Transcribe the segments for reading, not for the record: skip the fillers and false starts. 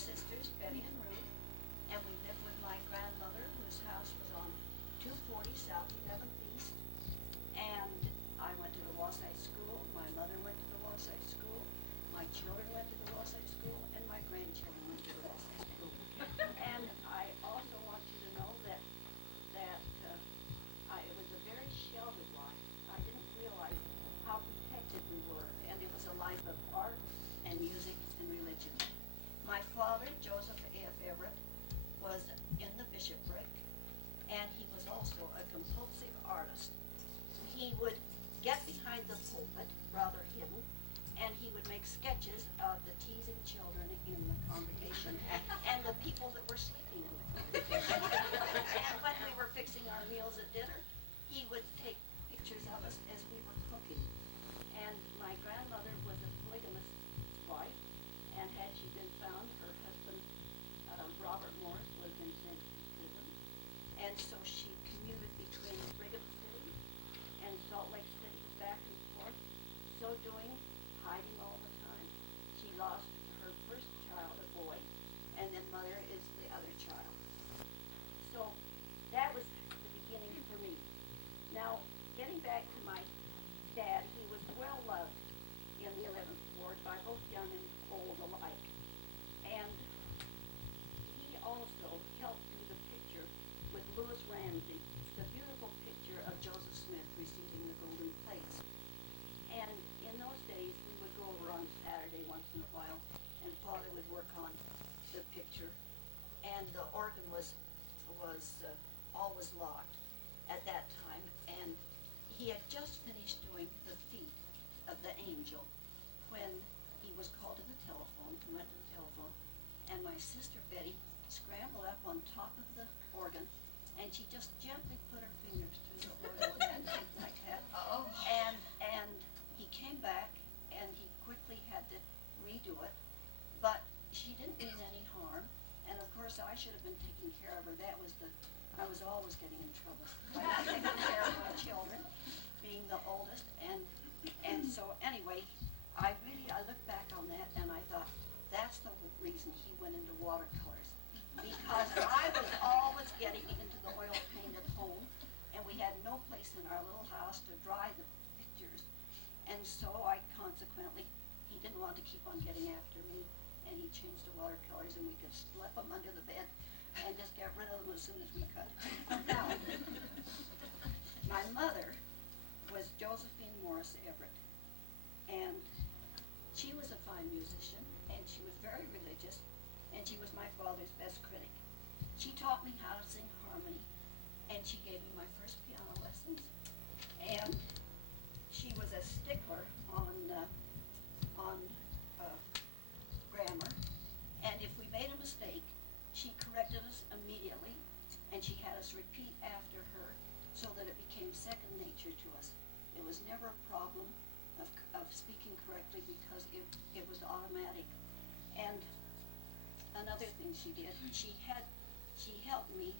sisters, Betty and Ruth, and we lived with my grandmother, whose house was on 240 South 11th East. And I went to the Wasatch School. My mother went to the Wasatch School. My children went to the Wasatch School, and my grandchildren went to the Wasatch School. And I also want you to know that it was a very sheltered life. I didn't realize how protected we were, and it was a life of art and music and religion. My father, Joseph A.F. Everett, was in the bishopric, and he was also a compulsive artist. He would get behind the pulpit, rather hidden, and he would make sketches of the teasing children in the congregation and the people that were sleeping in the congregation. And when we were fixing our meals at dinner, he would take pictures of us as we were cooking. And my grandmother was a polygamous wife, and had she been found, her husband, Robert Morris, was in Tennessee prison. And so she commuted between Brigham City and Salt Lake City, back and forth, so doing, hiding all the time. She lost her first child, a boy, and then mother is the other child. So that was the beginning for me. Now, getting back to my dad, he was well loved in the 11th Ward by both young and old alike. And he also helped do the picture with Louis Ramsey, the beautiful picture of Joseph Smith receiving the golden plates. And in those days, we would go over on Saturday once in a while, and Father would work on the picture. And the organ was always locked at that time, and he had just finished doing the feet of the angel when he was called to the telephone. He went to the telephone, and my sister Betty scrambled up on top of the organ, and she just gently put her fingers through the organ like that. Oh. And he came back, and he quickly had to redo it, but she didn't mean any harm. And of course, I should have been taking care of her. I was always getting in trouble by not taking care of my children, being the oldest. And so anyway, I look back on that, and I thought, that's the reason he went into watercolors. Because I was always getting into the oil paint at home, and we had no place in our little house to dry the pictures. And so consequently, he didn't want to keep on getting after me, and he changed to watercolors, and we could slip them under the bed and just get rid of them as soon as we could. Now, my mother was Josephine Morris Everett, and she was a fine musician, and she was very religious, and she was my father's best critic. She taught me how to sing harmony, and she gave me my first piano lessons, and she was a stickler on grammar, and if we made a mistake, she corrected us immediately, and she had us repeat after her so that it became second nature to us. It was never a problem of speaking correctly because it was automatic. And another thing she did, she helped me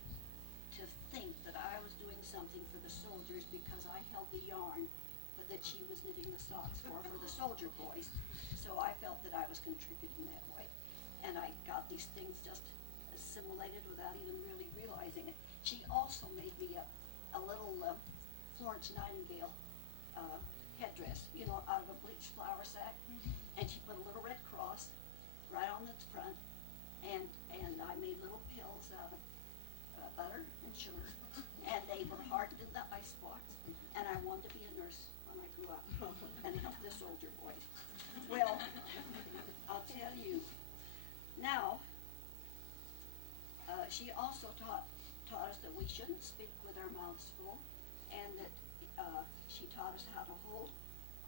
to think that I was doing something for the soldiers because I held the yarn but that she was knitting the socks for the soldier boys. So I felt that I was contributing that way. And I got these things just assimilated without even really realizing it. She also made me a little Florence Nightingale headdress, out of a bleached flour sack. And she put a little red cross right on the front, and I made little pills out of butter and sugar, and they were hardened in the icebox, and I wanted to be a nurse when I grew up and help the soldier boys. Well, I'll tell you, now, she also taught us that we shouldn't speak with our mouths full, and that she taught us how to hold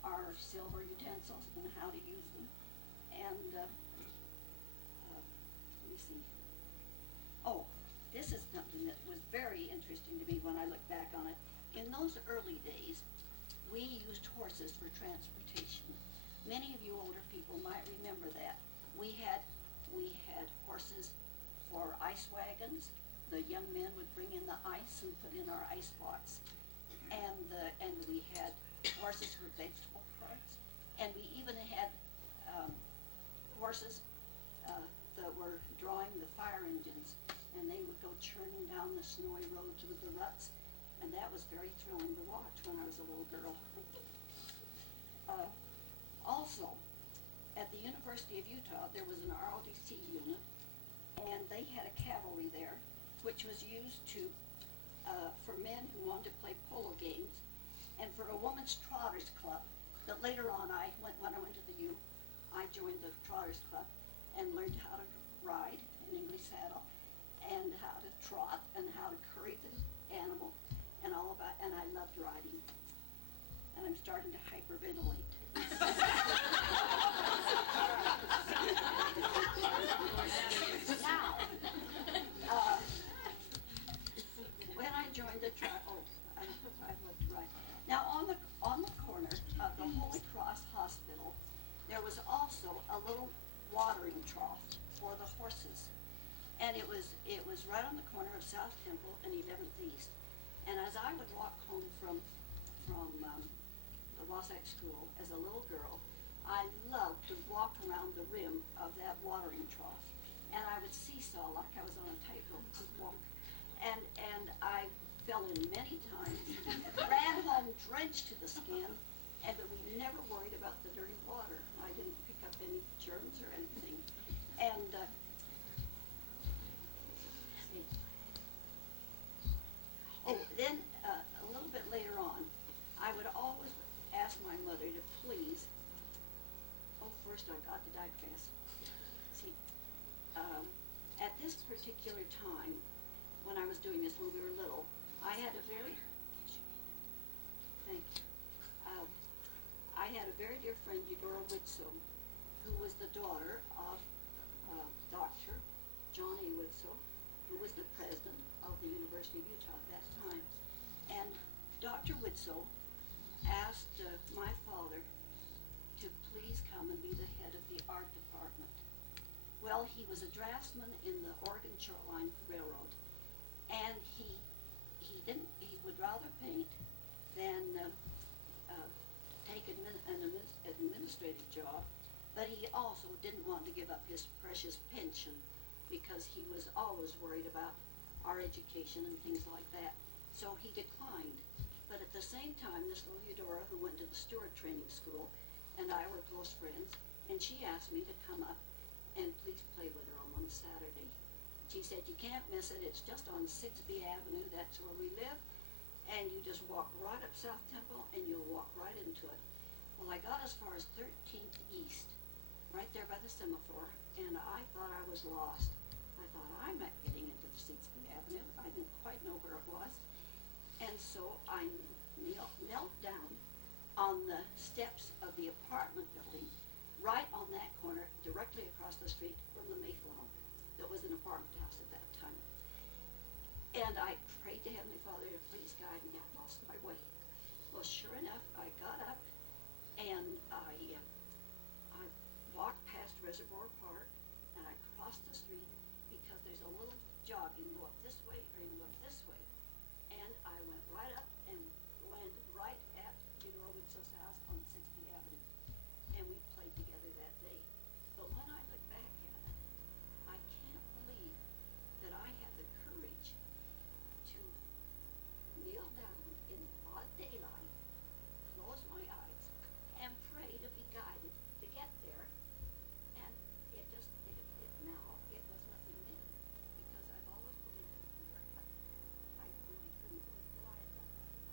our silver utensils and how to use them. And let me see. Oh, this is something that was very interesting to me when I look back on it. In those early days, we used horses for transportation. Many of you older people might remember that. We had horses for ice wagons. The young men would bring in the ice and put in our ice box. And we had horses for vegetable carts. And we even had horses that were fire engines, and they would go churning down the snowy roads with the ruts, and that was very thrilling to watch when I was a little girl. Also, at the University of Utah, there was an ROTC unit, and they had a cavalry there, which was used for men who wanted to play polo games, and for a women's trotters club. But later on, when I went to the U, I joined the trotters club and learned how to ride an English saddle, and how to trot, and how to curry the animal, and I loved riding. And I'm starting to hyperventilate. Now, when I joined the I was right. Now, on the corner of the Holy Cross Hospital, there was also a little watering trough for the horses, and it was right on the corner of South Temple and 11th East. And as I would walk home from the Wasatch School as a little girl, I loved to walk around the rim of that watering trough, and I would seesaw like I was on a tightrope to walk, and I fell in many times, ran home drenched to the skin, but we never worried about the dirty water. I didn't pick up any germs or anything. And then a little bit later on, I would always ask my mother to please. First I got to digress. See, at this particular time, when I was doing this when we were little, I had a very dear friend, Eudora Widsoe, who was the daughter of Dr. John A. Widsoe, who was the president of the University of Utah at that time. And Dr. Widsoe asked my father to please come and be the head of the art department. Well, he was a draftsman in the Oregon Short Line Railroad, and he would rather paint than take an administrative job, but he also didn't want to give up his precious pension because he was always worried about our education and things like that. So he declined. But at the same time, this little Eudora, who went to the steward training school, and I were close friends, and she asked me to come up and please play with her on one Saturday. She said, "You can't miss it. It's just on 6B Avenue. That's where we live. And you just walk right up South Temple, and you'll walk right into it." Well, I got as far as 13th East, right there by the semaphore, and I thought I was lost. I thought, I'm not getting into the 6B Avenue. I didn't quite know where it was. And so I knelt down on the steps of the apartment building, right on that corner, directly across the street from the Mayflower, that was an apartment house at that time. And I prayed to Heavenly Father to please guide me. I lost my way. Well, sure enough, I got up and I walked past Reservoir Park, and I crossed the street because there's a little jog. You can go up this way or you can go up this way. And I went right up and landed right at Eudora Widsoe's house on 6B Avenue. And we played together that day. But when I look back at it, I can't believe that I had the courage to kneel down in broad daylight, close my eyes, and pray to be guided to get there. And it now, it was nothing then, because I've always believed in prayer, but I really couldn't believe that I had done that,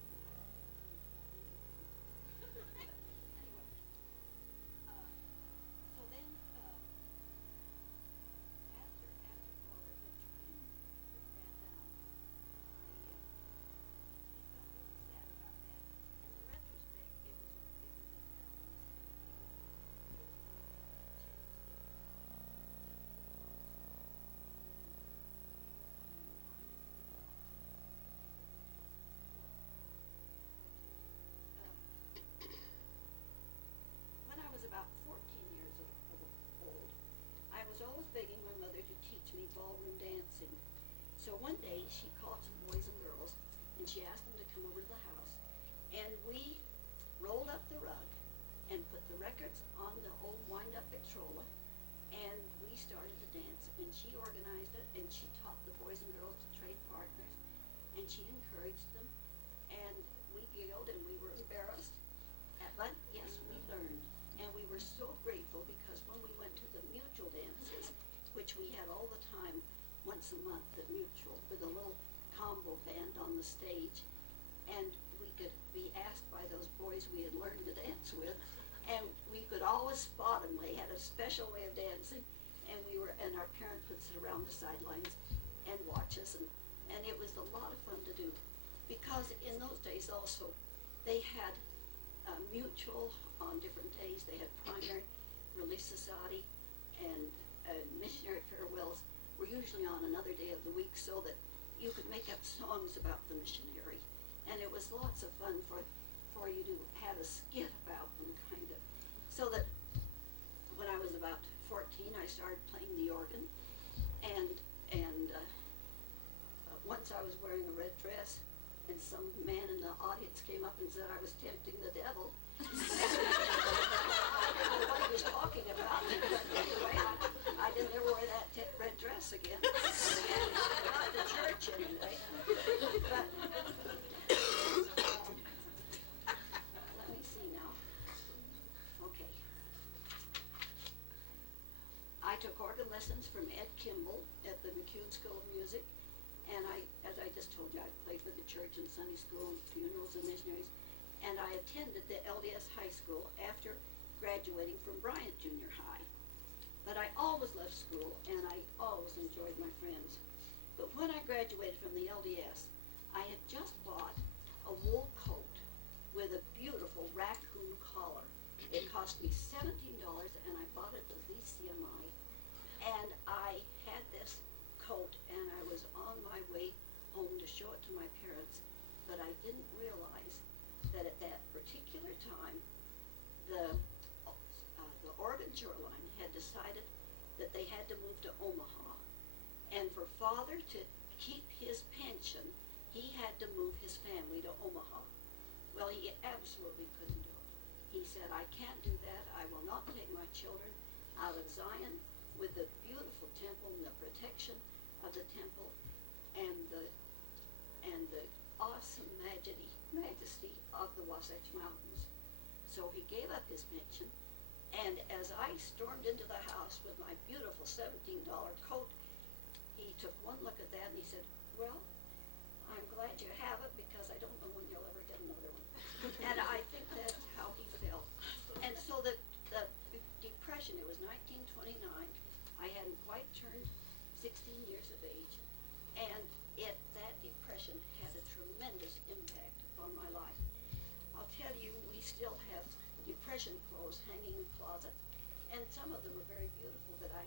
and I had the courage to do that. Anyway, so then, after Father had trained, put that down, he felt really sad about that. And in retrospect, it was a terrible mistake. It was my bad chance to when I was about 14 years old, I was always begging my mother to teach me ballroom dancing. So one day she called some boys and girls, and she asked them to come over to the house, and we rolled up the rug and put the records on the old wind-up Victrola, and we started to dance, and she organized it, and she taught the boys and girls to trade partners, and she encouraged them, and we giggled and we were embarrassed, but yes, we learned, and we were so grateful because when we went to the mutual dances, which we had all the time, once a month at Mutual, with a little combo band on the stage, and we could be asked by those boys we had learned to dance with, and we could always spot them. They had a special way of dancing, and our parents would sit around the sidelines and watch us, and it was a lot of fun to do, because in those days also, they had Mutual on different days. They had primary, Relief Society, and missionary farewells were usually on another day of the week, so that you could make up songs about the missionary, and it was lots of fun for you to have a skit about them, kind of. So that when I was about 14, I started playing the organ, and once I was wearing a red dress, and some man in the audience came up and said I was tempting the devil. I didn't know what he was talking about, but anyway, I didn't ever wear that red dress again. Not to church anyway. But let me see now. Okay. I took organ lessons from Ed Kimball at the McCune School of Music, and as I just told you, I played for the church and Sunday school and funerals and missionaries, and I attended the LDS High School after graduating from Bryant Junior High. But I always loved school, and I always enjoyed my friends. But when I graduated from the LDS, I had just bought a wool coat with a beautiful raccoon collar. It cost me $17, and I bought it at the VCMI. And I had this coat, and I was on my way home to show it to my parents, but I didn't realize that at that particular time, the Oregon Shoreline had decided that they had to move to Omaha, and for Father to keep his pension, he had to move his family to Omaha. Well, he absolutely couldn't do it. He said, I can't do that. I will not take my children out of Zion with the beautiful temple and the protection of the temple and the awesome majesty of the Wasatch Mountains. So he gave up his pension, and as I stormed into the house with my beautiful $17 coat, he took one look at that and he said, well, I'm glad you have it because I don't know when you'll ever get another one. And I think that's how he felt. And so the Depression, it was 1929, I hadn't quite turned 16 years of age, and that depression had a tremendous impact upon my life. I'll tell you, we still have depression clothes hanging in the closet, and some of them are very beautiful that I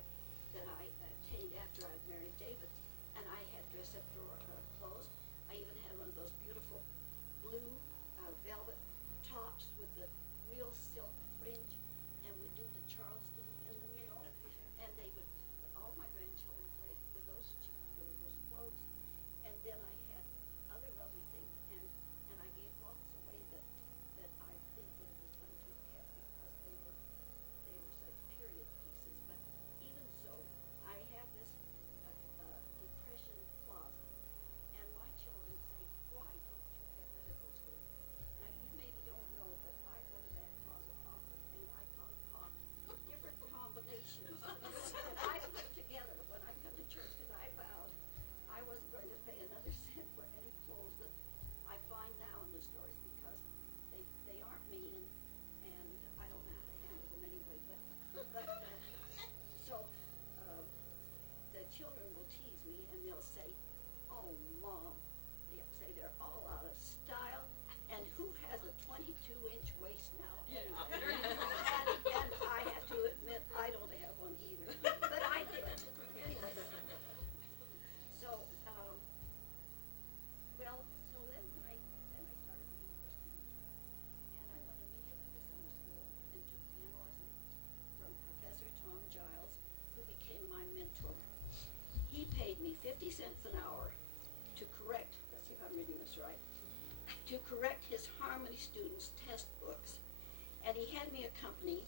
obtained after I'd married David, and I had dress-up drawer clothes. I even had one of those beautiful blue velvet tops with the real silk fringe, and would do the Charleston in them, and they would, all my grandchildren played with those clothes. And then I had other lovely things, and I gave lots away that I think would have been fun to have kept because they were such period pieces. But even so, I have this depression closet, and my children say, why don't you get rid of those things? Now, you maybe don't know, but I go to that closet often, and I concoct different combinations that I put together when I come to church, because I vowed I wasn't going to pay another cent for any clothes that I find now in the stores, because they aren't me, and I don't know how to handle them anyway. But the children will tease me, and they'll say, oh, Mom, they'll say they're all out of style, and who has a 22-inch waist now anyway? And I have to admit, I don't have one either, but I did. Anyway. So, so then I started the university musical, and I went immediately to Sunday school and took piano lessons from Professor Tom Giles, who became my mentor. He paid me 50 cents an hour to correct, let's see if I'm reading this right, to correct his harmony students' test books, and he had me accompany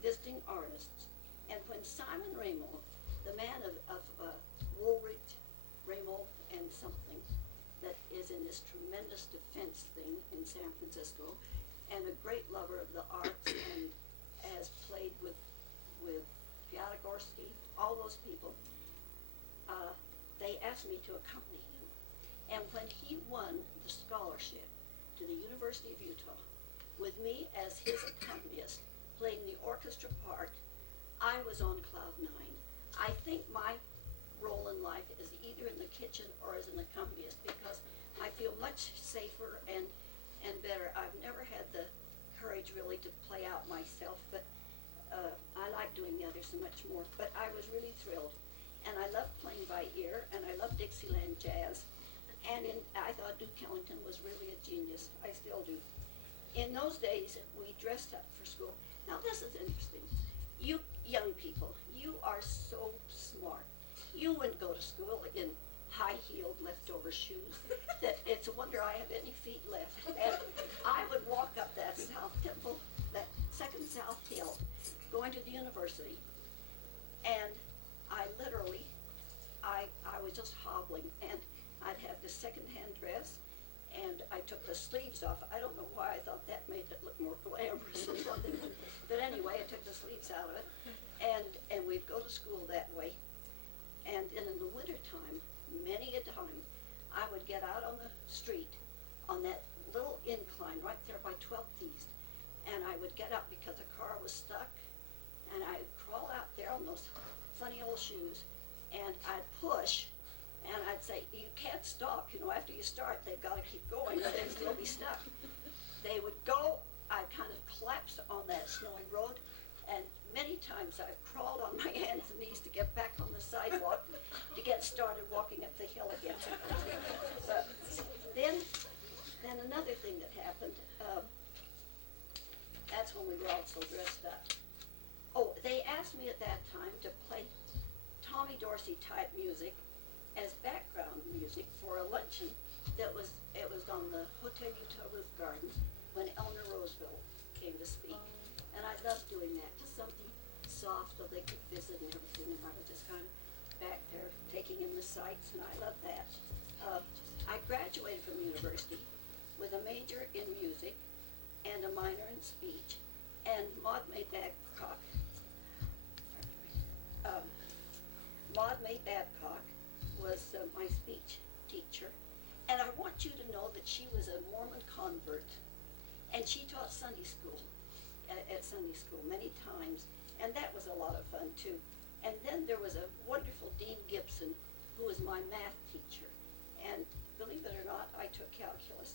visiting artists And when Simon Ramo, the man of Woolrich, Ramo, and something, that is in this tremendous defense thing in San Francisco, and a great lover of the arts, and has played with Piatigorsky, all those people, they asked me to accompany him. And when he won the scholarship to the University of Utah, with me as his accompanist, playing the orchestra part, I was on cloud nine. I think my role in life is either in the kitchen or as an accompanist, because I feel much safer and better. I've never had the courage really to play out myself, but I like doing the others so much more. But I was really thrilled, and I love playing by ear, and I love Dixieland jazz, and I thought Duke Ellington was really a genius. I still do. In those days, we dressed up for school. Now this is interesting. You young people, you are so smart. You wouldn't go to school in high-heeled leftover shoes that it's a wonder I have any feet left. And I would walk up that South Temple, that second South Hill, going to the university, and I literally, I was just hobbling, and I'd have the second-hand dress, and I took the sleeves off. I don't know why I thought that made it look more glamorous or something. But anyway, I took the sleeves out of it, and we'd go to school that way. And then in the wintertime, many a time, I would get out on the street on that little incline right there by 12th East, and I would get up because the car was stuck, and I'd crawl out there on those funny old shoes, and I'd push, and I'd say, you can't stop, you know, after you start, they've got to keep going, or they'd still be stuck. They would go, I'd kind of collapse on that snowy road, and many times I've crawled on my hands and knees to get back on the sidewalk to get started walking up the hill again. But then another thing that happened, that's when we were all so dressed up. Oh, they asked me at that time to play Tommy Dorsey type music as background music for a luncheon it was on the Hotel Utah Roof Garden when Eleanor Roosevelt came to speak. And I loved doing that, just something soft so they could visit and everything, and I was just kind of back there taking in the sights, and I loved that. I graduated from university with a major in music and a minor in speech, and Maud May Babcock was my speech teacher, and I want you to know that she was a Mormon convert, and she taught Sunday school at Sunday school many times, and that was a lot of fun too. And then there was a wonderful Dean Gibson, who was my math teacher, and believe it or not, I took calculus.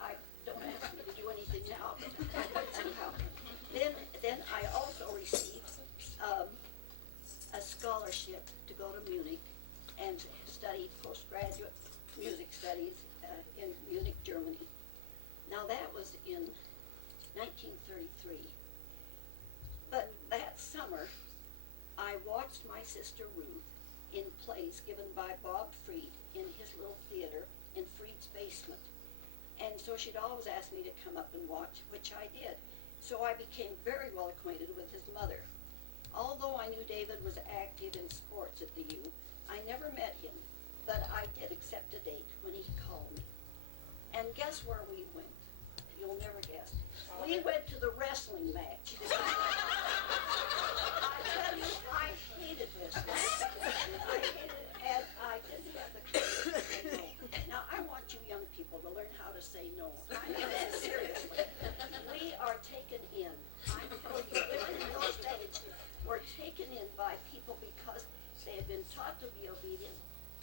I don't ask me to do anything now, but anyhow. Then I also received a scholarship to go to Munich and study postgraduate music studies in Munich, Germany. Now that was in 1933. But that summer, I watched my sister Ruth in plays given by Bob Freed in his little theater in Freed's basement. And so she'd always ask me to come up and watch, which I did. So I became very well acquainted with his mother. Although I knew David was active in sports at the U, I never met him, but I did accept a date when he called me. And guess where we went? You'll never guess. We went to the wrestling match. I tell you, I hated this. I hated it, and I didn't have the courage to say no. Now, I want you young people to learn how to say no. I mean that seriously. We are taken in. I'm telling you, in those days, we're taken in by people because they had been taught to be obedient,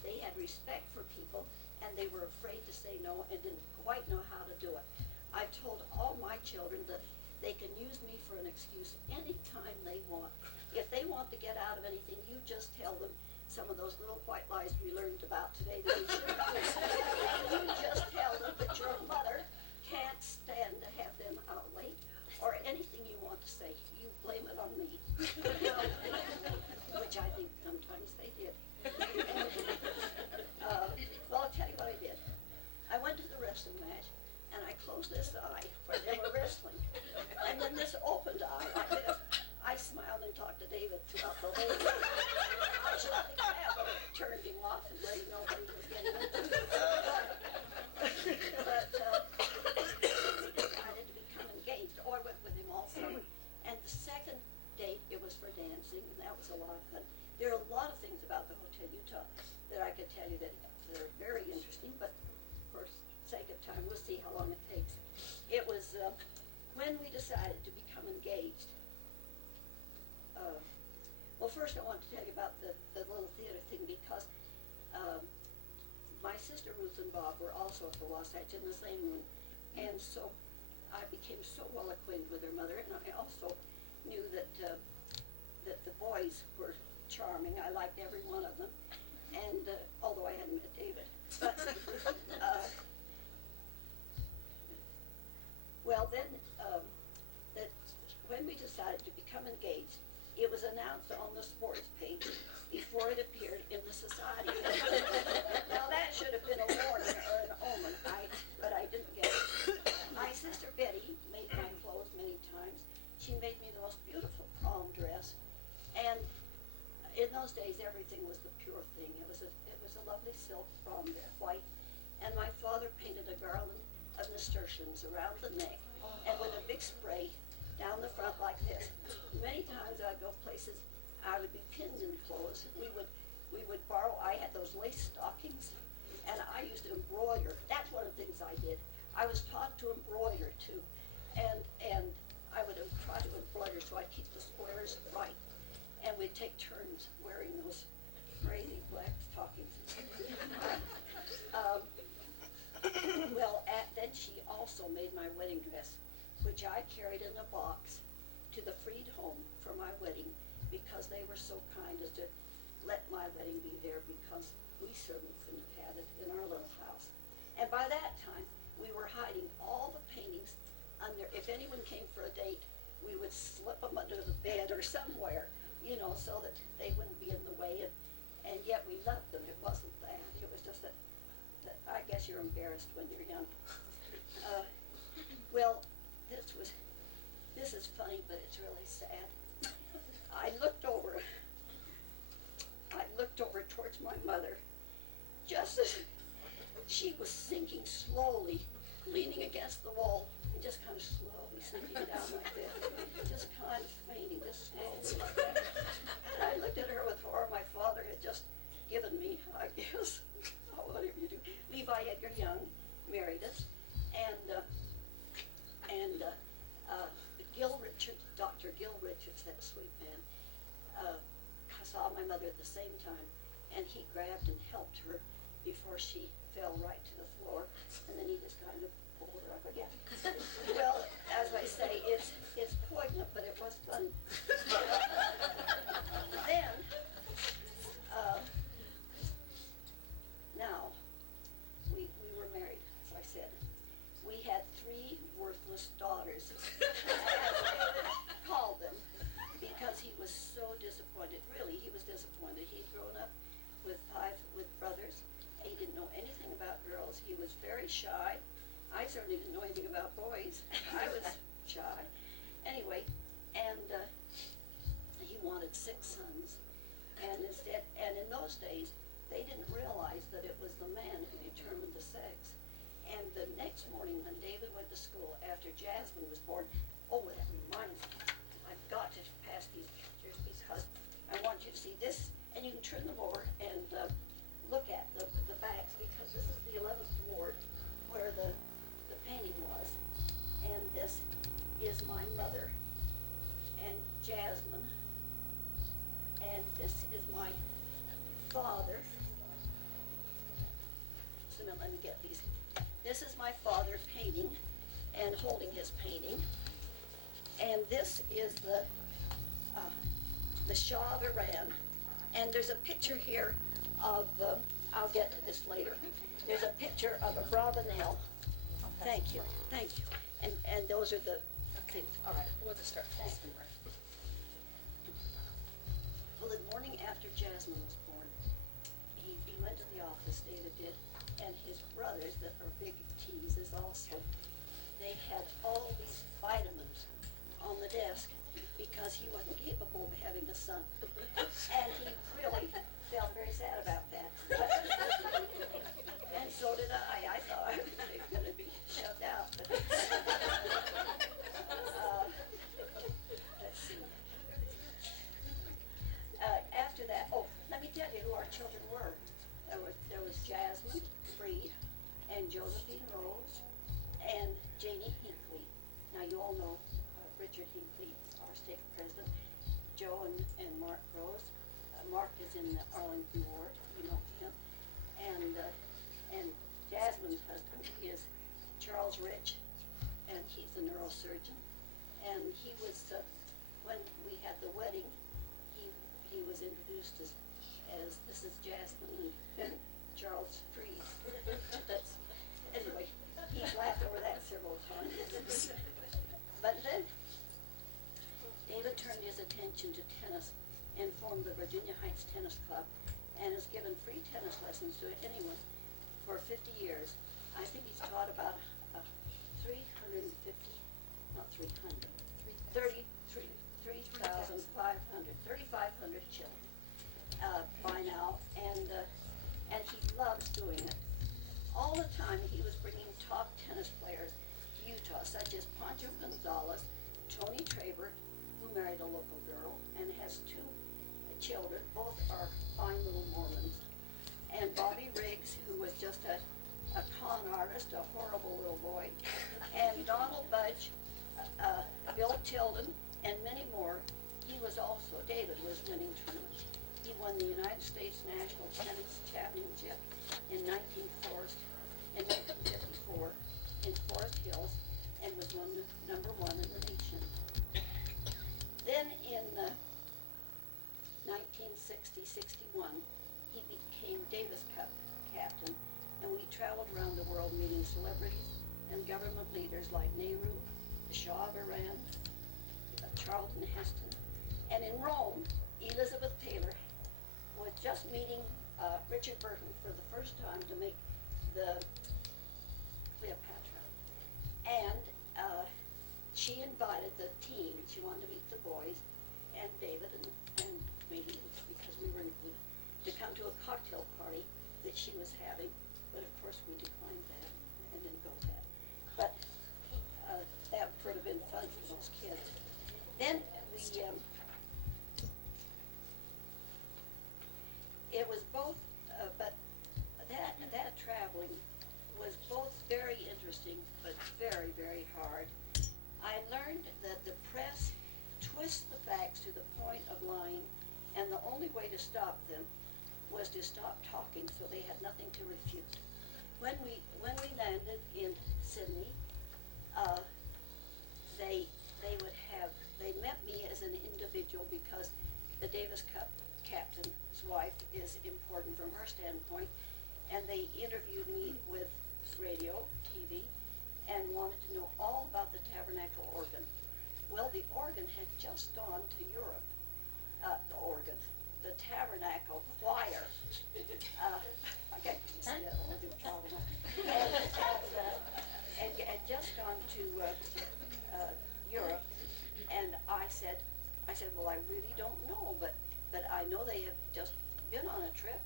they had respect for people, and they were afraid to say no and didn't quite know how to do it. I've told all my children that they can use me for an excuse anytime they want. If they want to get out of anything, you just tell them some of those little white lies we learned about today that we shouldn't do. You just tell them that your mother can't stand to have them out late, or anything you want to say. You blame it on me. Which I think sometimes they did. Well, I'll tell you what I did. I went to the wrestling match, and I closed this eye where they were wrestling. And then this opened eye like this. I smiled and talked to David through about the whole thing. I should think I have turned him off and let him know what he was getting into. But decided to become engaged, or I went with him all summer. And the second date, it was for dancing, and that was a lot of fun. There are a lot of things about the Hotel Utah that I could tell you that are very interesting, but for sake of time, we'll see how long it takes. It was when we decided to become engaged. Well, first I want to tell you about the little theater thing, because my sister Ruth and Bob were also at the Wasatch in the same room, and so I became so well acquainted with their mother, and I also knew that that the boys were charming. I liked every one of them, and although I hadn't met David, but well, then that when we decided to become engaged, it was announced on the sports page before it appeared in the society. Now that should have been a warning or an omen, but I didn't get it. My sister Betty made my clothes many times. She made me the most beautiful prom dress, and in those days everything was the pure thing. It was a lovely silk prom dress, white, and my father painted a garland of nasturtiums around the neck, and with a big spray down the front like this. Many times I'd go places, I would be pinned in clothes. We would borrow, I had those lace stockings, and I used to embroider. That's one of the things I did. I was taught to embroider too, and I would try to embroider so I'd keep the squares right, and we'd take turns wearing those crazy black stockings. Then she also made my wedding dress, which I carried in a box to the Freed home for my wedding, because they were so kind as to let my wedding be there, because we certainly couldn't have had it in our little house. And by that time, we were hiding all the paintings under, if anyone came for a date, we would slip them under the bed or somewhere, so that they wouldn't be in the way, and yet we loved them. It wasn't that. It was just that I guess you're embarrassed when you're young. Well, this is funny, but it's really sad. I looked over towards my mother, just as she was sinking slowly, leaning against the wall, and just kind of slowly sinking down like this, just kind of fainting, just slowly like that. And I looked at her with horror. My father had just given me, I guess, whatever you do. Levi Edgar Young married us, and Gil Richards, Dr. Gil Richards, that sweet man, saw my mother at the same time, and he grabbed and helped her before she fell right to the floor, and then he just kind of pulled her up again. Well, as I say, it's poignant, but it was funny. Then, now, we were married, as I said. We had 3 worthless daughters, as I called them, because he was so disappointed. Really, he was disappointed. He'd grown up with 5 brothers. He didn't know anything about girls. He was very shy. I certainly didn't know anything about boys. I was shy. Anyway, and he wanted 6 sons. And in those days, they didn't realize that it was the man who determined the sex. And the next morning when David went to school after Jasmine was born, that reminds me, I've got to pass these pictures because I want you to see this, and you can turn them over and look at the backs, because this is the 11th ward where the painting was. And this is my mother and Jasmine, and this is my father. So now let me get these. This is my father painting and holding his painting, and this is the Shah of Iran. And there's a picture here of, I'll get to this later. There's a picture of a Brabanel. Thank you. And those are the things. All right, We'll just start. thank you. Well, the morning after Jasmine was born, he went to the office, David did, and his brothers, that are big teases also, they had all these vitamins on the desk because because he wasn't capable of having a son. And he really felt very sad about that. And so did I. I thought I was going to be shut out. Let's see. After that, let me tell you who our children were. There was Jasmine Freed and Josephine Rose and Janie Hinckley. Now you all know Richard Hinckley, our state president, Joe and Mark Rose. Mark is in the Arlington Ward, you know him. And Jasmine's husband is Charles Rich, and he's a neurosurgeon. And he was, when we had the wedding, he was introduced as this is Jasmine and Charles Freed. Anyway, he laughed over that several times. But then David turned his attention to tennis and formed the Virginia Heights Tennis Club and has given free tennis lessons to anyone for 50 years. I think he's taught about 3,500 children by now, and he loves doing it. All the time he was bringing top tennis players to Utah, such as Pancho Gonzalez, Tony Trabert, who married a local girl and has 2 children, both are fine little Mormons, and Bobby Riggs, who was just a con artist, a horrible little boy, and Donald Budge, Bill Tilden, and many more. David was winning tournaments. He won the United States National Tennis Championship in 1954 in Forest Hills, and was number 1 in the nation. Then in 1960-61, he became Davis Cup captain, and we traveled around the world meeting celebrities and government leaders like Nehru, the Shah of Iran, Charlton Heston, and in Rome, Elizabeth Taylor was just meeting Richard Burton for the first time to make the Cleopatra. And she invited the team. She wanted to meet the boys and David and me, because we were included, to come to a cocktail party that she was having. But of course we declined that and didn't go to that. But that would have been fun for those kids. Then it was both, but that traveling was both very interesting, but very, very hard. I learned that the press twists the facts to the point of lying, and the only way to stop them was to stop talking, so they had nothing to refute. When we landed in Sydney, they met me as an individual, because the Davis Cup captain's wife is important from her standpoint, and they interviewed me with radio, TV, and wanted to know all about the tabernacle organ. Well, the organ had just gone to Europe. The tabernacle choir. I got to say that when I do travel. And just gone to Europe, and I said, well, I really don't know, but I know they have just been on a trip,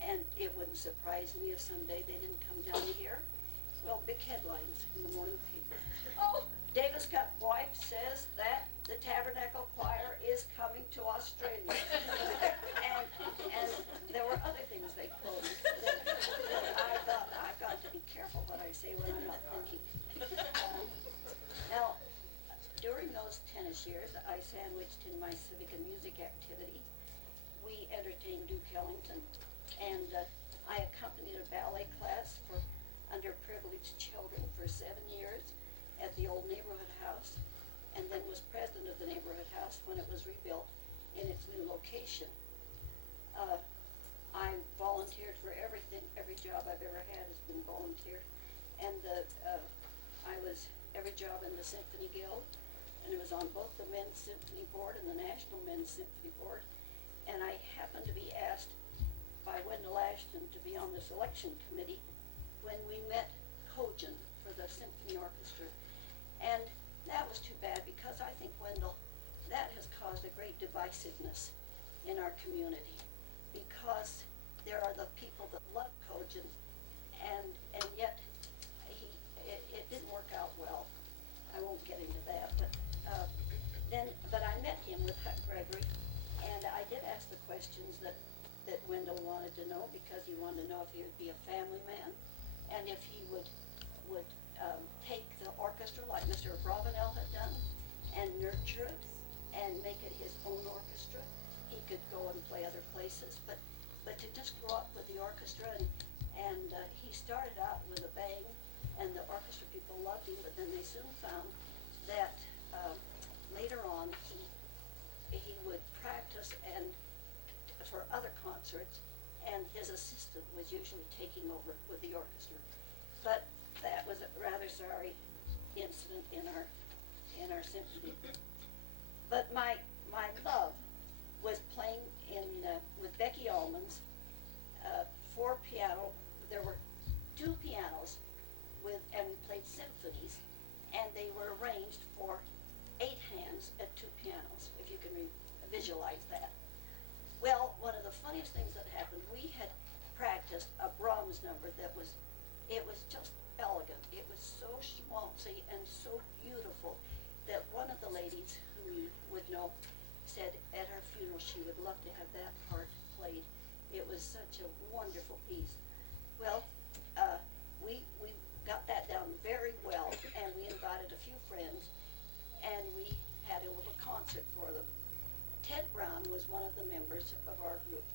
and it wouldn't surprise me if someday they didn't come down here. Well, big headlines in the morning paper. Oh, Davis Cup wife says that the Tabernacle Choir is coming to Australia. and there were other things they quoted that I thought, I've got to be careful what I say when I'm not thinking. Now, during those tennis years, I sandwiched in my civic and music activity. We entertained Duke Ellington, and I accompanied a ballet class for underprivileged children for 7 years at the old neighborhood house, and then was president of the neighborhood house when it was rebuilt in its new location. I volunteered for everything. Every job I've ever had has been volunteer, and I was every job in the Symphony Guild, and it was on both the Men's Symphony Board and the National Men's Symphony Board, and I happened to be asked by Wendell Ashton to be on the selection committee when we met Cogen for the symphony orchestra. And that was too bad, because I think Wendell, that has caused great divisiveness in our community, because there are the people that love Cogent, and yet it didn't work out well. I won't get into that, but I met him with Huck Gregory, and I did ask the questions that Wendell wanted to know, because he wanted to know if he would be a family man, and if he would take the orchestra like Mr. Bravenel had done, and nurture it, and make it his own orchestra. He could go and play other places, but to just grow up with the orchestra, and he started out with a bang, and the orchestra people loved him, but then they soon found that later on he would practice and for other concerts, and his assistant was usually taking over with the orchestra. But that was a rather sorry incident in our symphony. But my love was playing with Becky Allman's for piano. There were 2 pianos and we played symphonies, and they were arranged for 8 hands at 2 pianos, if you can visualize that. Well, one of the funniest things that happened, we had practiced a Brahms number that was just elegant. It was so schmaltzy and so beautiful that one of the ladies who would know said at her funeral she would love to have that part played. It was such a wonderful piece. Well, we got that down very well, and we invited a few friends, and we had a little concert for them. Ted Brown was one of the members of our group,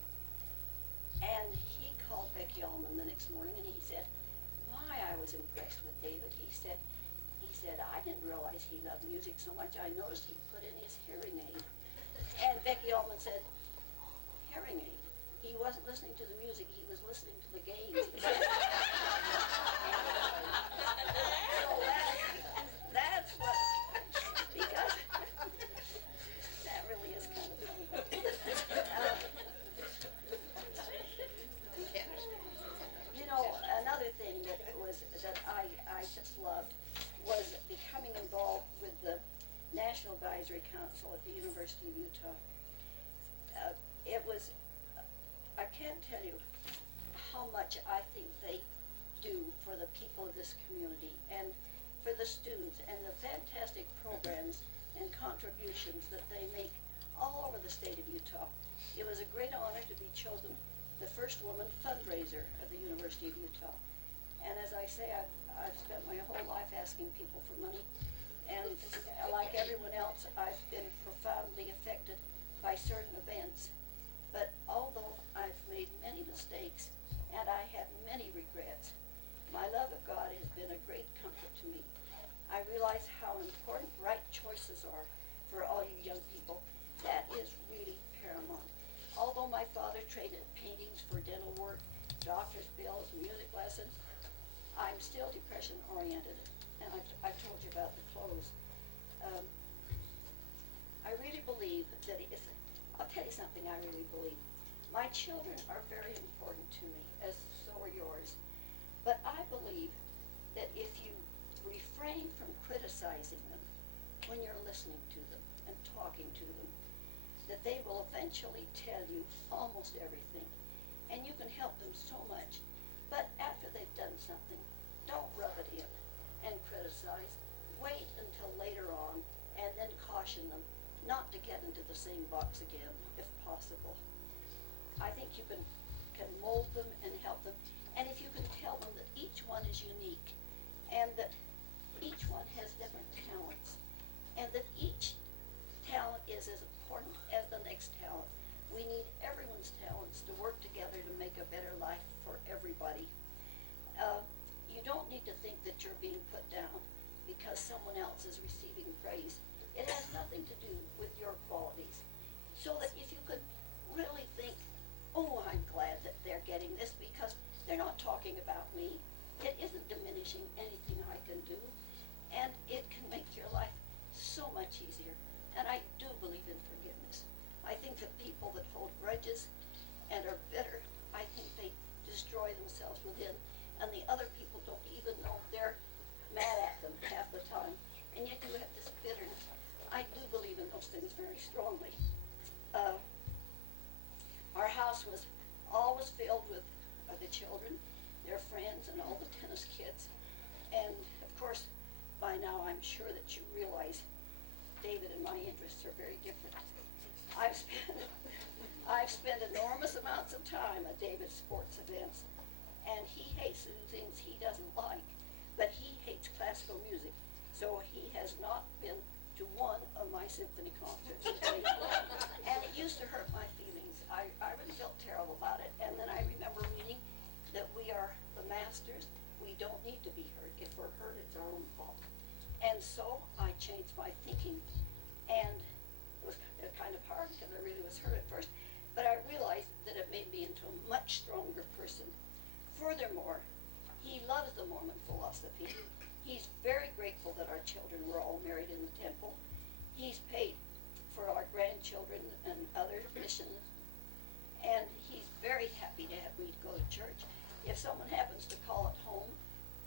and he called Becky Allman the next morning, and he said, "My, I was impressed with David." He said, "I didn't realize he loved music so much. I noticed he put in his hearing aid." And Becky Allman said, "Hearing aid? He wasn't listening to the music, he was listening to the games." So that's what, because that really is kind of funny. Another thing that I just loved was becoming involved with the National Advisory Council at the University of Utah. I can't tell you how much I think they do for the people of this community and for the students, and the fantastic programs and contributions that they make all over the state of Utah. It was a great honor to be chosen the first woman fundraiser of the University of Utah. And as I say, I've spent my whole life asking people for money, and like everyone else, I've been profoundly affected by certain events. But although I've made many mistakes and I have many regrets, my love of God has been a great comfort to me. I realize how important right choices are for all you young people. That is really paramount. Although my father traded paintings for dental work, doctor's bills, music lessons, I'm still depression oriented, and I've told you about the clothes. I really believe that I'll tell you something I really believe. My children are very important to me, as so are yours. But I believe that if you refrain from criticizing them when you're listening to them and talking to them, that they will eventually tell you almost everything. And you can help them so much. But after they've done something, don't rub it in and criticize. Wait until later on and then caution them not to get into the same box again, if possible. I think you can mold them and help them. And if you can tell them that each one is unique and that each one has different talents and that each talent is as important as the next talent. We need everyone's talents to work together to make a better life for everybody. You don't need to think that you're being put down because someone else is receiving praise. It has nothing to do with your qualities. So that if you could really think, oh, I'm glad that they're getting this because they're not talking about me. It isn't diminishing anything I can do, and it can make your life so much easier. And I do believe in forgiveness. I think that people that hold grudges and are bitter, I think they destroy themselves within, and the other people don't even know they're mad at them half the time. And yet you have this bitterness. I do believe in those things very strongly. uh, our house was always filled with the children, their friends, and all the tennis kids. And of course, by now I'm sure that you realize David and my interests are very different. I've spent, I've spent enormous amounts of time at David's sports events, and he hates the things he doesn't like, but he hates classical music, so he has not been to one of my symphony concerts. And it used to hurt my feelings. I really felt terrible about it, and then I remember reading that we are the masters. We don't need to be hurt. If we're hurt, it's our own fault. And so I changed my thinking, and it was kind of hard because I really was hurt at first, but I realized that it made me into a much stronger person. Furthermore, he loves the Mormon philosophy. He's very grateful that our children were all married in the temple. He's paid for our grandchildren and other missions, and he's very happy to have me to go to church. If someone happens to call at home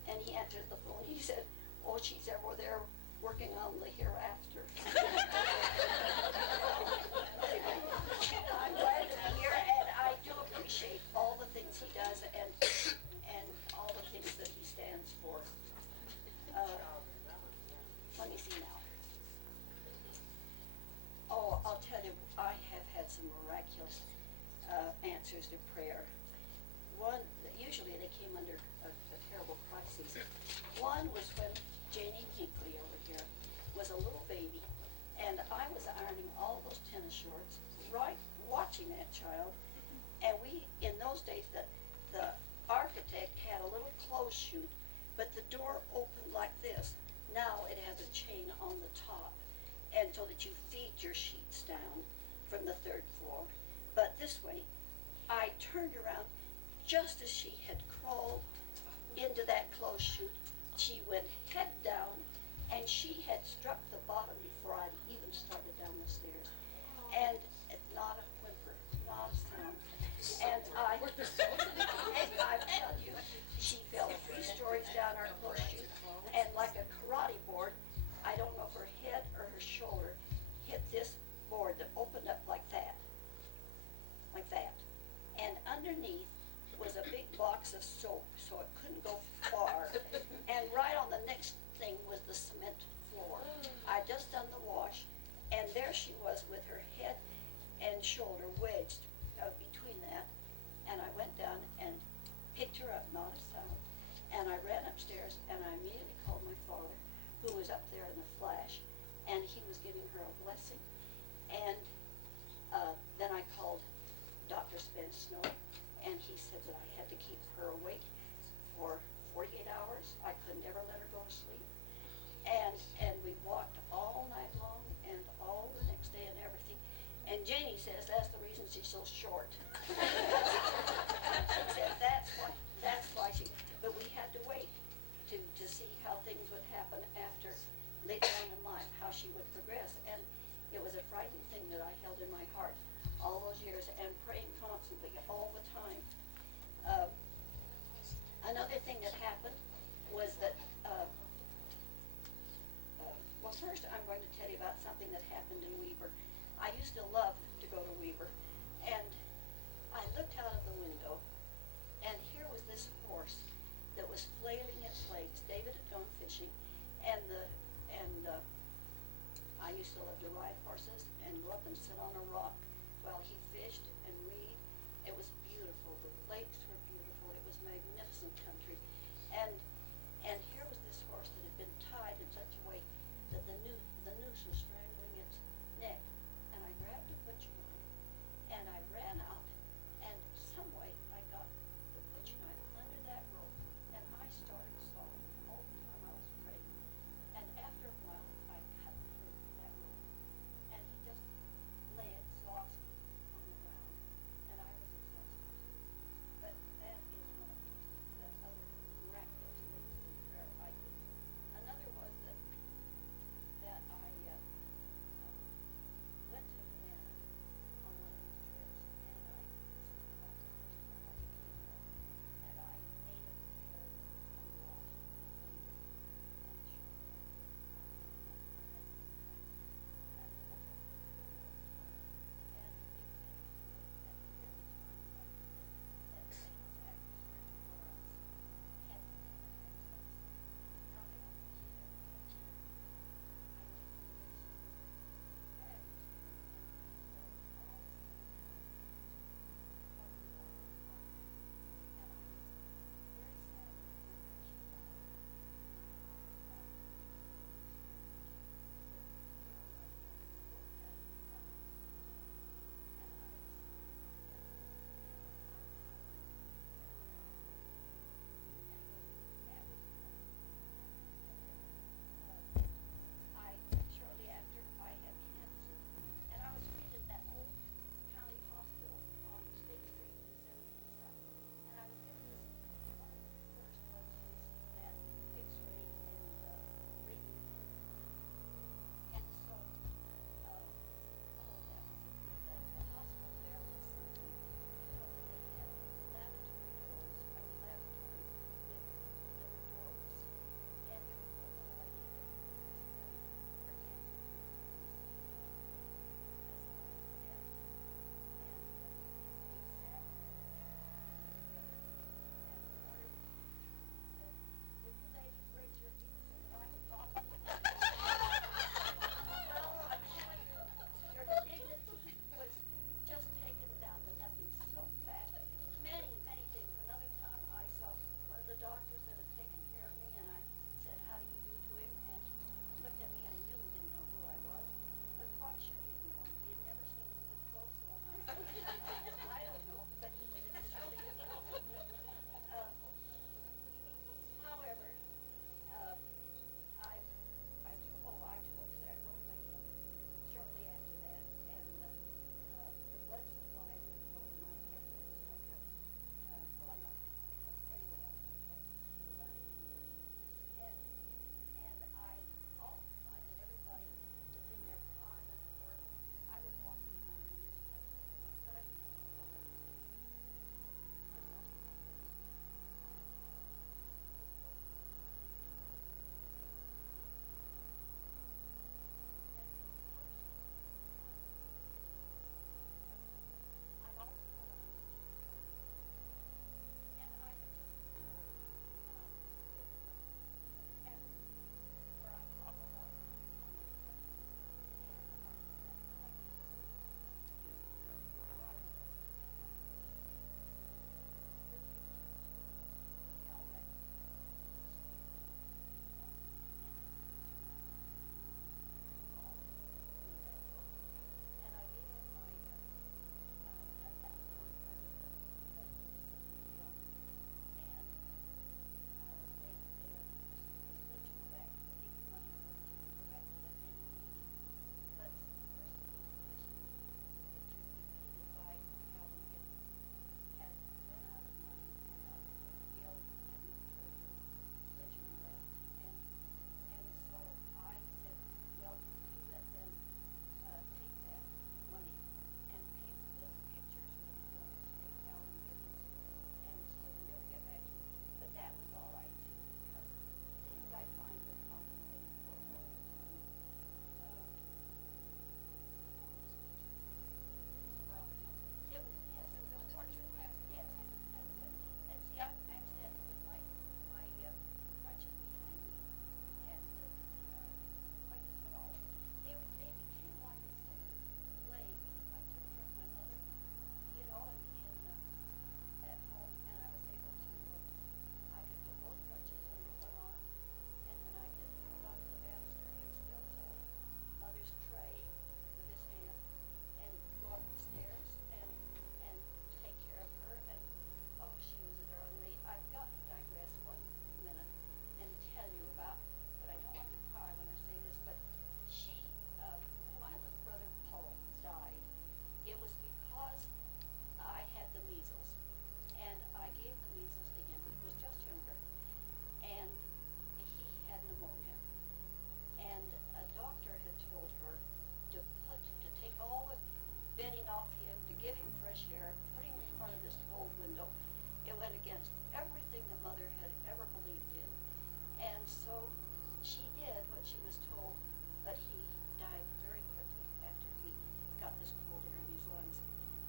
and he answers the phone, he said, "Oh, she's over there working on the hereafter." I'm glad to be here, and I do appreciate all the things he does and all the things that he stands for. Let me see now. Oh, I'll tell you, I have had some miraculous answers to prayer. One, usually they came under a terrible crisis. One was when Janie Hinkley over here was a little baby, and I was ironing all those tennis shorts, right, watching that child, and we, in those days, the architect had a little clothes chute, but the door opened like this. Now it has a chain on the top, and so that you feed your sheets down from the third floor. But this way, I turned around just as she had crawled into that clothes chute. She went head down, and she had struck the bottom before I'd even started down the stairs. And not a whimper, not a sound. And I tell you, she fell 3 stories down our clothes chute, and like a karate board, I don't know if her head or her shoulder hit this board that opened up like that. And underneath was a big box of soap, so it couldn't go far. And right on the next thing was the cement floor. I'd just done the wash, and there she was with her head and shoulder wedged between that. And I went down and picked her up, not a sound. And I ran upstairs, and I immediately called my father, who was up there in the flash, and he was giving her a blessing. And then I called Dr. Spence Snow, and he said that I had to keep her awake for 48 hours. I couldn't ever let her go to sleep. And we walked all night long and all the next day and everything. And Janie says that's the reason she's so short. She said that's why she, but we had to wait to see how things would happen after later on in life, how she would progress. And it was a frightening thing that I held in my heart all those years and praying constantly all the time. Another thing that happened was that, well, first I'm going to tell you about something that happened in Weber. I used to love to go to Weber, and I looked out of the window, and here was this horse that was flailing its legs. David had gone fishing, and I used to love to ride horses and go up and sit on a rock while he fished and read. It was beautiful. The lakes were beautiful. It was magnificent country. And here was this horse that had been tied in such a way that the noose was strangling its neck. And I grabbed a butcher knife, and I ran out, and some way I got the butcher knife under that rope, and I started sawing all the time I was praying. And after a while, I cut through that rope, and he just lay exhausted on the ground, and I was exhausted too. But that is one of the other miraculous things in prayer I did. Another was that I window. It went against everything that Mother had ever believed in. And so she did what she was told, but he died very quickly after he got this cold air in his lungs.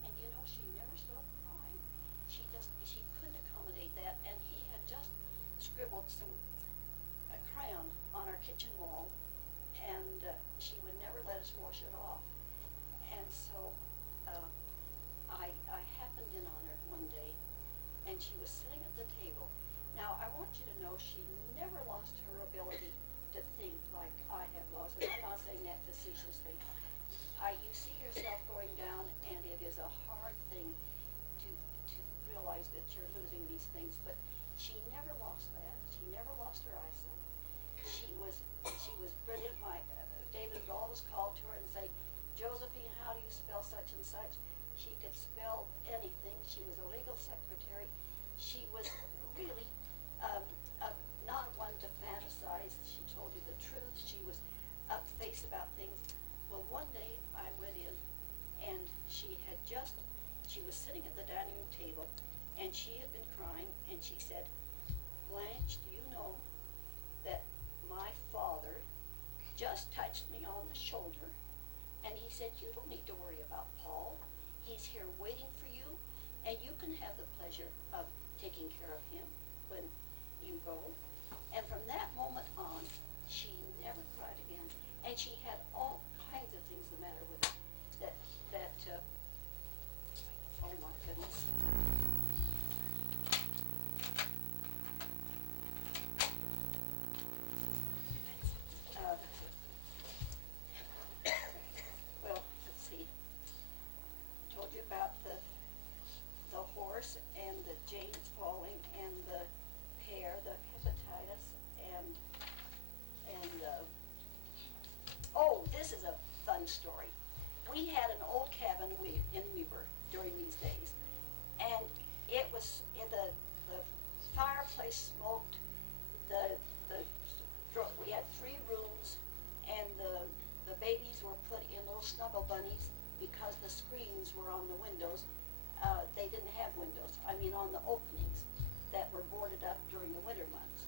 And you know, she never stopped crying. She couldn't accommodate that, and he had just scribbled some crayon on our kitchen wall, and she would never let us wash it off. And so I happened in on her one day, and she was sitting at the table. Now, I want you to know she never lost her ability to think like I have lost, and I'm not saying that facetiously. You see yourself going down, and it is a hard thing to realize that you're losing these things, but she never lost that. She never lost her eyesight. She was brilliant. David would always call to her and say, Josephine, how do you spell such and such? She could spell anything. She was a legal secretary. She was really not one to fantasize. She told you the truth. She was up-faced about things. Well, one day I went in, and she was sitting at the dining room table, and she had been crying, and she said, Blanche, do you know that my father just touched me on the shoulder, and he said, you don't need to worry about Paul. He's here waiting for you, and you can have the pleasure of taking care of him when you go. And from that moment on, she never cried again. And she had all kinds of things the matter with her. Oh my goodness. Well, let's see. I told you about the horse and the James falling and the pear, the hepatitis, and oh, this is a fun story. We had an old cabin in Weber during these days, and it was in the fireplace smoked. We had 3 rooms, and the babies were put in little snuggle bunnies because the screens were on the windows. They didn't have windows. I mean, on the openings that were boarded up during the winter months,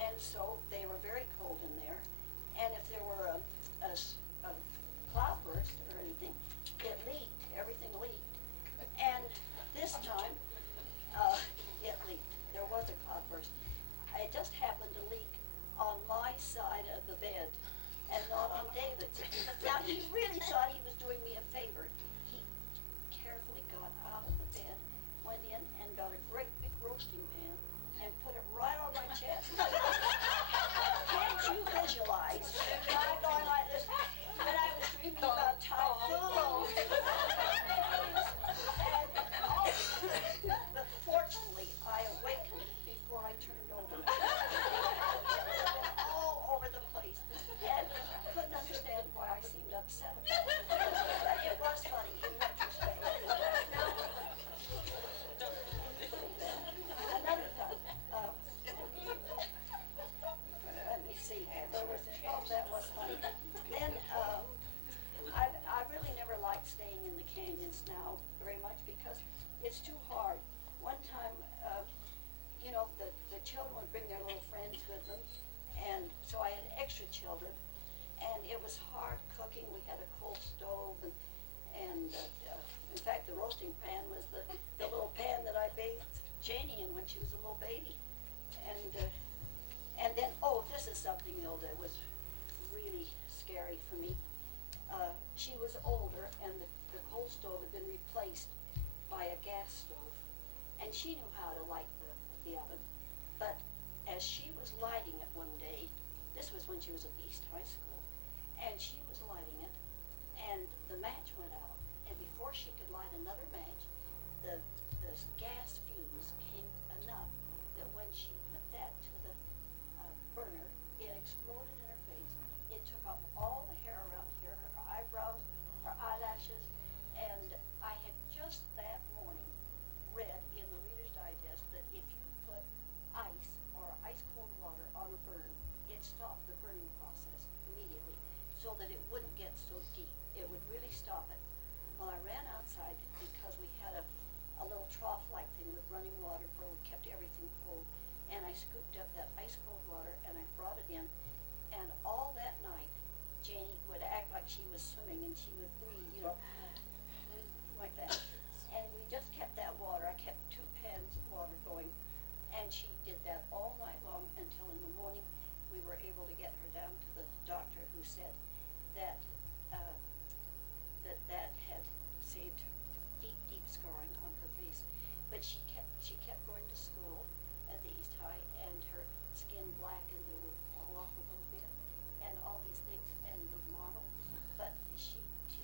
and so they were very cold in there. And if there were a cloudburst or anything, it leaked. Everything leaked. And this time, it leaked. There was a cloudburst. It just happened to leak on my side of the bed and not on David's. Now, he really thought he was doing me a favor. He carefully got out of the bed, went in, and got a great big roasting pan and put it right on my chest. Can't you visualize? I'm going like this, and I was dreaming about typhoons. But fortunately, I awakened before I turned over. All over the place, and couldn't understand why I seemed upset about it. But it was funny in retrospect. Another time, let me see, that was funny. Then, I really never liked staying in the canyons now very much because it's too hard. One time, the children would bring their little friends with them, and so I had extra children, and it was hard cooking. We had a coal stove, and in fact, the roasting pan was the little pan that I bathed Janie in when she was a little baby. And then, this is something though that was really scary for me. She was older, and the coal stove had been replaced by a gas stove, and she knew how to light the oven. But as she was lighting it one day, this was when she was at East High School, and she was lighting it, and the match went out, and before she could light another match, the gas fumes came enough that when she put that to the burner, it exploded in her face. It took off all the hair around here, her eyebrows, her eyelashes, and I had just that morning read in the Reader's Digest that if you put ice or ice cold water on a burn, it stopped the burning process immediately so that it wouldn't get so deep. It would really stop it. Well, I ran outside because we had a little trough like everything with running water where we kept everything cold. And I scooped up that ice cold water and I brought it in. And all that night, Janie would act like she was swimming and she would breathe, you know, like that. And we just kept that water. I kept 2 pans of water going. And she did that all night long until in the morning we were able to get her down to the doctor, who said that that had saved deep scarring on her face. But she kept going to school at the East High, and her skin blackened and would fall off a little bit, and all these things, and was mottled. But she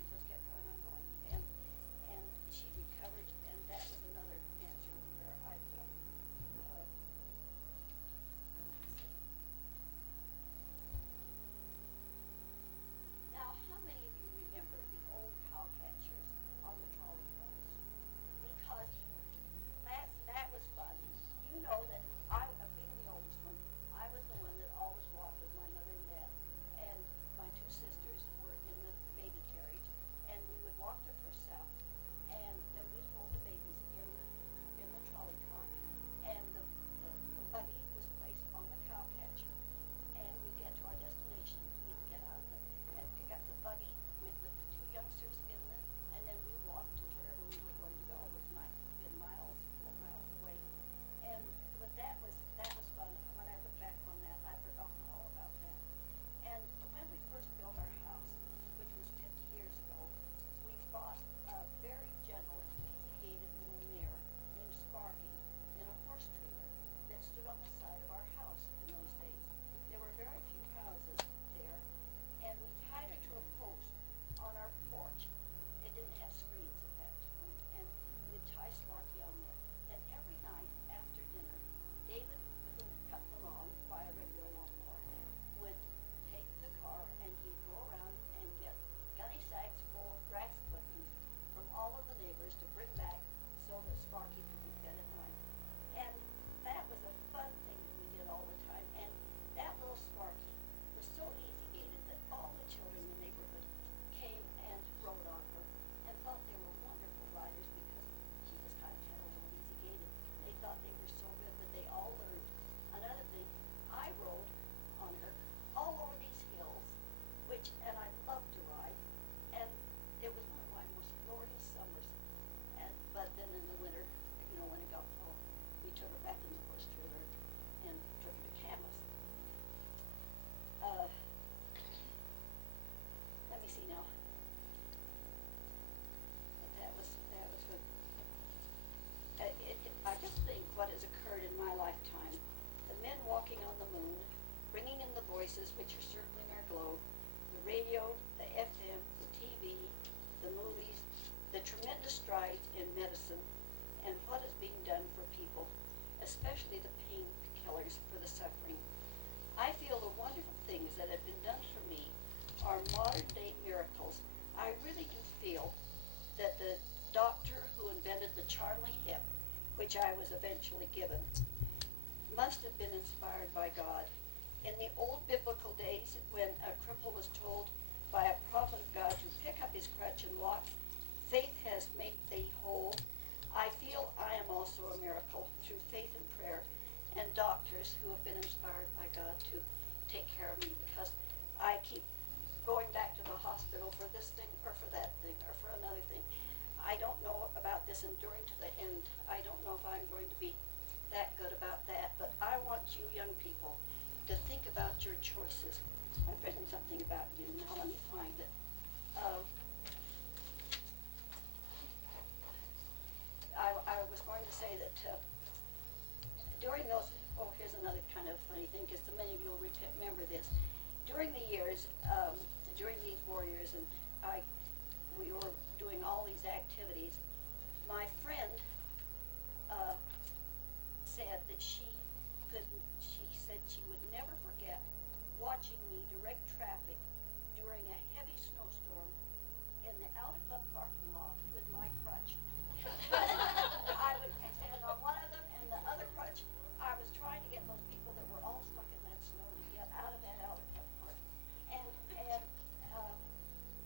just kept right on going, and she recovered, and that was another answer where I felt. Now, how many of you remember the old cow catchers on the trolley cars? Because that was fun. You know that being the oldest one, I was the one that always walked with my mother and dad, and my 2 sisters were in the baby carriage, and we would walk to First South, and then we'd hold the babies in the trolley car, and the buggy was placed on the cow catcher, and we'd get to our destination. We'd get out of and pick up the buggy. We'd put the 2 youngsters in there, and then we'd walk to wherever we were going to go, which might have been miles away. But that was fun. When I look back on that, I've forgotten all about that. And when we first built our house, which was 50 years ago, we bought a very gentle, easy-gated little mare named Sparky in a horse trailer that stood on the side of our house in those days. There were very few houses there, and we tied her to a post on our porch. It didn't have screens at that time, and we'd tie Sparky on there. And every night after dinner, David, who cut the lawn by a regular lawnmower, would take the car and he'd go around and get gunny sacks full of grass clippings from all of the neighbors to bring back so that Sparky could be fed at night. And that was a fun thing that we did all the time. And that little Sparky was so easy-gated that all the children in the neighborhood came and rode on her and thought they were wonderful riders because she just kind of had a little easy-gated. They thought they were so good that they all learned. Another thing, I rode on her all over these hills, and I loved to ride, and it was one of my most glorious summers. But then in the winter, when it got fall, we took her back in the horse trailer and took her to Camas. Let me see now. That was good. I just think what has occurred in my lifetime, the men walking on the moon, bringing in the voices which are circling our globe, the radio, the FM, the TV, the movies, the tremendous strides in medicine, and what is being done for people, especially the painkillers for the suffering. I feel the wonderful things that have been done for me are modern-day miracles. I really do feel that the doctor who invented the Charlie hip, which I was eventually given, must have been inspired by God. In the old biblical days, when a cripple was told by a prophet of God to pick up his crutch and walk, faith has made thee whole. I feel I am also a miracle through faith and prayer, and doctors who have been inspired by God to take care of me, because I keep going back to the hospital for this thing or for that thing or for another thing. I don't know about this enduring to the end. I don't know if I'm going to be that good about that, but I want you young people to think about your choices. I've written something about you. Now let me find it. I was going to say that during those, here's another kind of funny thing, because so many of you will remember this. During the years, during these warriors, and we were doing all these activities, my friend said that she said she would never forget watching me direct traffic during a heavy snowstorm in the Alta Club parking lot with my crutch. I would stand on one of them, and the other crutch, I was trying to get those people that were all stuck in that snow to get out of that Alta Club park. And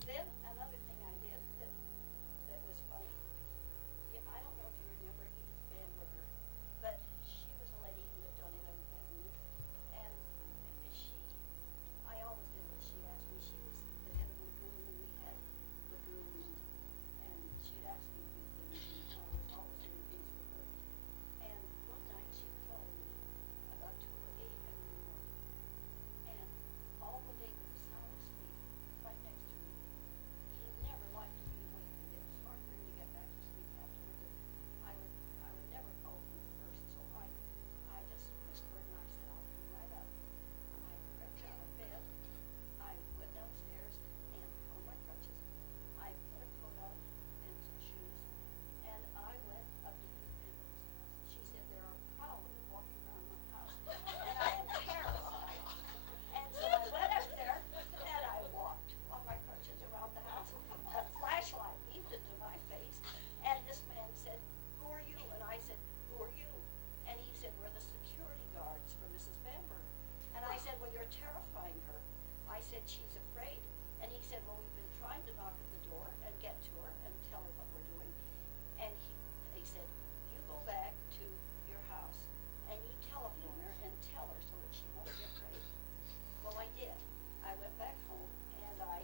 then another thing I did that was funny. Yeah, I don't know if you remember Edith Van with said, you go back to your house and you telephone her and tell her so that she won't get afraid. Well, I did. I went back home and I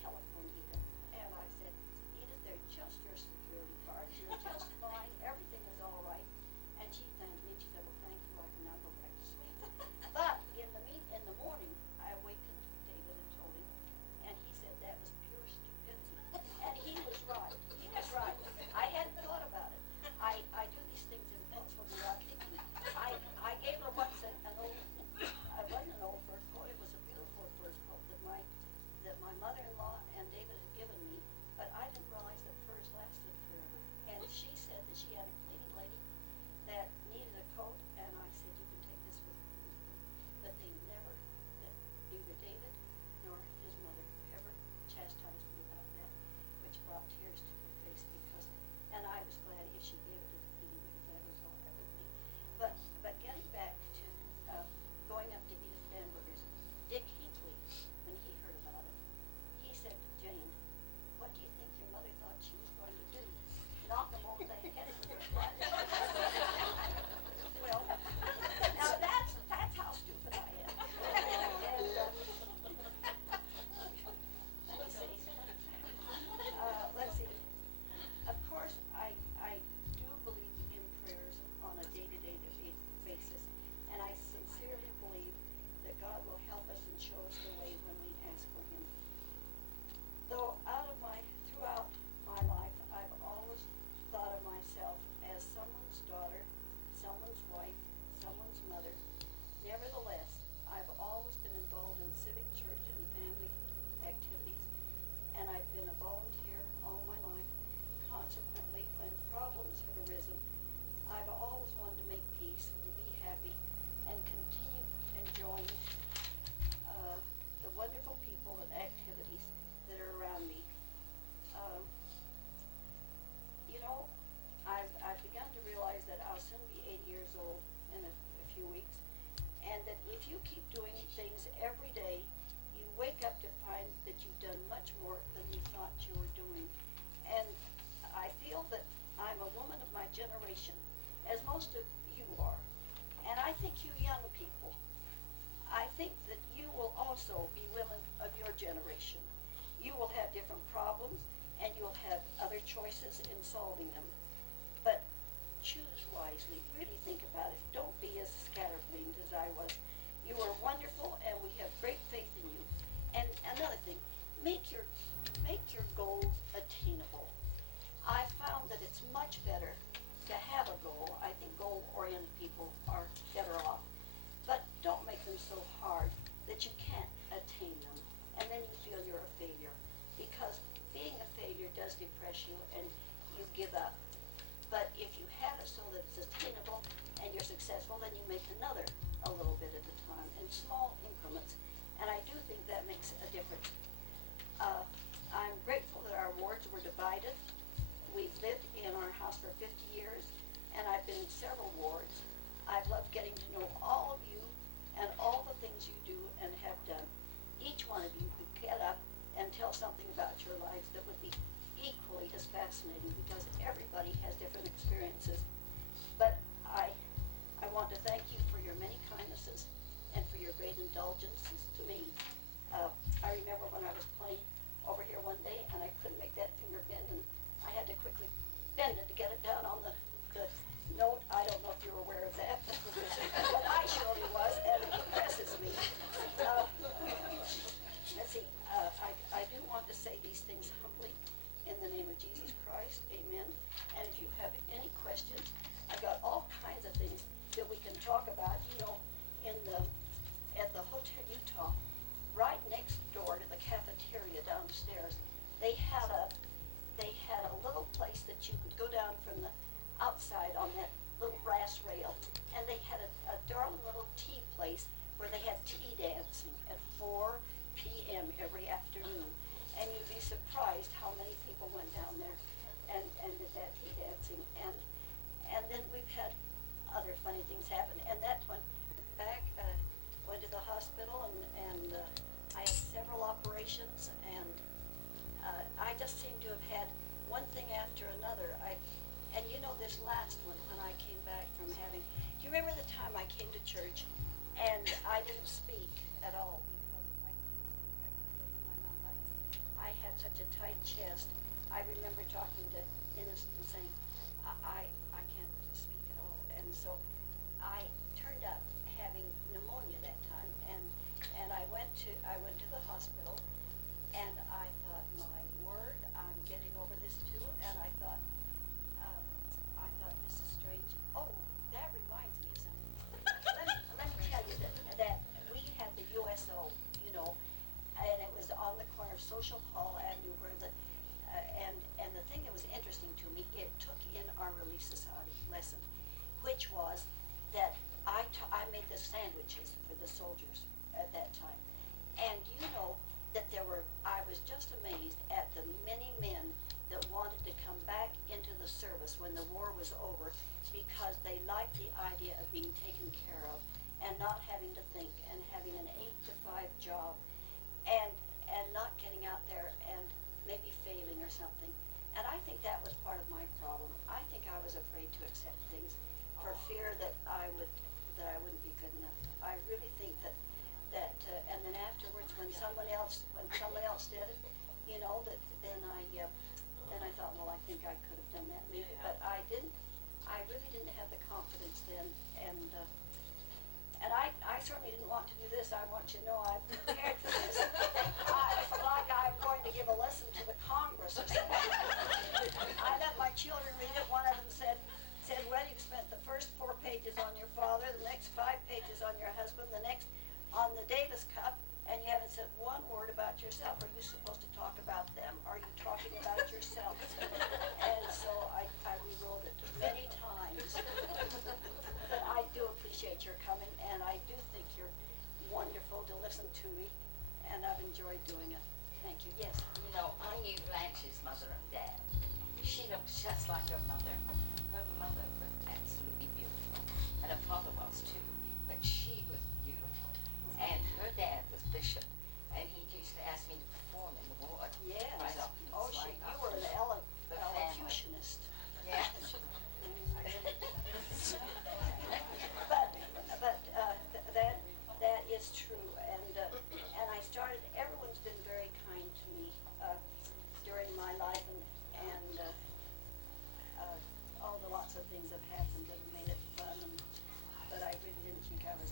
telephoned Edith and I said, Edith, they're just your security cards. You're just fine. Everything is all right. And she thanked me. She said, well, thank you. I can now go back to sleep. But in the morning, I awakened David and told him, and he said that was pure stupidity. And he was right. He was right. I hadn't thought about it. I do these things impulsively without thinking. I gave her once it wasn't an old fur coat. It was a beautiful fur coat that my mother-in-law and David had given me. But I didn't realize that furs lasted forever. And she said that she had a cleaning lady that needed a coat, and I said, you can take this with you. But they never, neither David nor his mother ever chastised me about that, which brought tears to my face and I was glad if she gave it to the cleaning lady. That was all right with me. But getting back to going up to Edith Bamberger's, Dick Hinckley, when he heard about it, he said to Jane, what do you think your mother thought she was going to do? Knock him over the head with her butt? Well, now that's how stupid I am. And let's see. Of course, I do believe in prayers on a day-to-day basis, and I sincerely believe that God will help us and show us the way when we ask for Him. Though throughout my life, I've always thought of myself as someone's daughter, someone's wife, someone's mother. Nevertheless, I've always been involved in civic, church, and family activities, and I've been a volunteer all my life. Consequently, when problems have arisen, I've always wanted to make peace and be happy and continue enjoying the wonderful people and activities that are around me. I've begun to realize that I'll soon be 80 years old in a few weeks, and that if you keep doing things every day, you wake up to find that you've done much more than you thought you were doing. And I feel that I'm a woman of my generation, as most of you are. And I think you young people, I think that you will also be women of your generation. You will have different problems, and you'll have other choices in solving them. But choose wisely. Really think about it. Don't be as scatterbrained as I was. You are wonderful, and we have great faith in you. And another thing, make your goals attainable. I found that it's much better to have a goal. I think goal-oriented people are better off. But don't make them so hard that you can't attain them, and then you feel you're a failure. Because being a failure does depress you, and you give up. But if you have it so that it's attainable and you're successful, then you make another a little bit at a time in small increments. And I do think that makes a difference. I'm grateful that our wards were divided. We've lived in our house for 50 years, and I've been in several wards. I've loved getting to know all of you and all the things you do and have done. Each one of you could get up and tell something about your lives that would be equally as fascinating, because everybody has different experiences. But I want to thank you for your many kindnesses and for your great indulgences to me. I remember when I was playing over here one day and I couldn't make that finger bend, and I had to quickly bend it to get it down on the note. I don't know if you're aware of that, but I surely was, and it impresses me. Let's see, I do want to say these things humbly in the name of Jesus Christ, amen. And if you have any questions, I've got all kinds of things that we can talk about. At the Hotel Utah, right next door to the cafeteria downstairs, they had a little place that you could go down from the outside on that little brass rail, and they had a darling little tea place where they had tea dancing at 4 p.m. every afternoon. And you'd be surprised how many people went down there and did that tea dancing. And then we've had other funny things happen. And that one back, went to the hospital, and I had several operations, and I just seem to have had one thing after another. And you know, this last one, when I came back from having, do you remember the time I came to church and I didn't speak at all because I couldn't speak, I couldn't open my mouth. I had such a tight chest. I remember talking to Innocent and saying, I can't speak at all. And so I turned up having pneumonia that time, and I went to the hospital, and I thought, my word, I'm getting over this too. And I thought this is strange. Oh, that reminds me of something. Let me tell you that we had the USO, you know, and it was on the corner of Social Hall Avenue where and the thing that was interesting to me, it took in our Relief Society lesson, which was that I made the sandwiches for the soldiers at that time. And you know that I was just amazed at the many men that wanted to come back into the service when the war was over because they liked the idea of being taken care of and not having to think and having an 8 to 5 job and not getting out there and maybe failing or something. And I think that was part of my problem. I think I was afraid to accept things for fear that I wouldn't be good enough. I really think that and then afterwards when someone else did it, you know, then I thought, well, I think I could have done that maybe, but I didn't. I really didn't have the confidence then, and I certainly didn't want to do this. I want you to know I prepared for this. It's like I'm going to give a lesson to the Congress or something. I let my children read it. One of them said, well, you spent the first 4 pages on your father, the next 5 pages on your husband, the next on the Davis Cup, and you haven't said one word about yourself. Are you supposed to talk about them? Are you talking about yourself? And so I rewrote it many times. But I do appreciate your coming, and I do think you're wonderful to listen to me, and I've enjoyed doing it. Thank you. Yes? You know, I knew Blanche's mother and dad. She looked just like her mother. Her mother was absolutely beautiful, and her father was too, but she was beautiful. And her dad was bishop, and he used to ask me to perform in the ward. Yes. Quite often. Oh, It's like you were an the family. elocutionist. Yeah. But that is true, and I started. Everyone's been very kind to me during my life, and all the lots of things have happened that have made it fun. But I really didn't think I was